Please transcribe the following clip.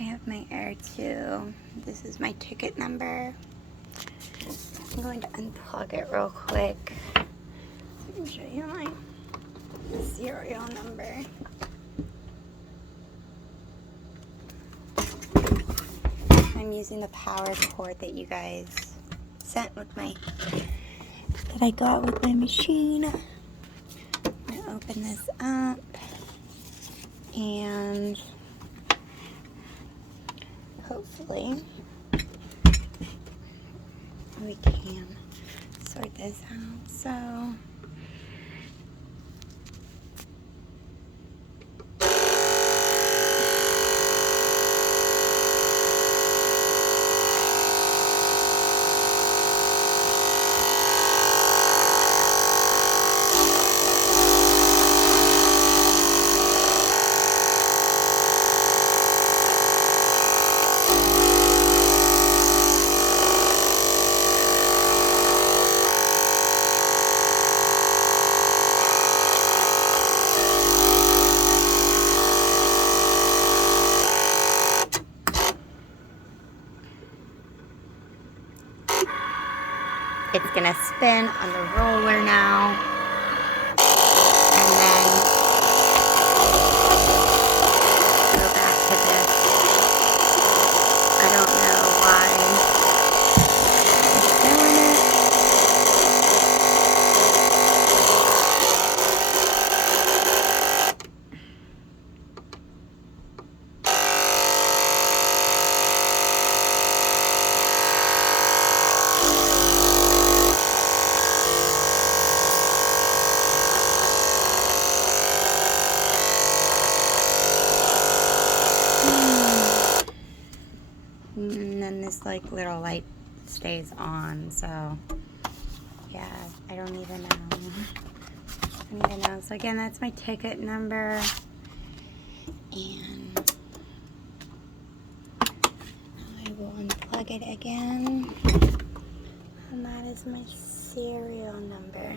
I have my Air too. This is my ticket number. I'm going to unplug it real quick so I can show you my serial number. I'm using the power cord that you guys sent with that I got with my machine. I'm gonna open this up and hopefully we can sort this out. So it's gonna spin on the roller now, and then go back to this. I don't know why it's doing it. And then this like little light stays on, so yeah, I don't even know. So again, that's my ticket number, and I will unplug it again, and that is my serial number.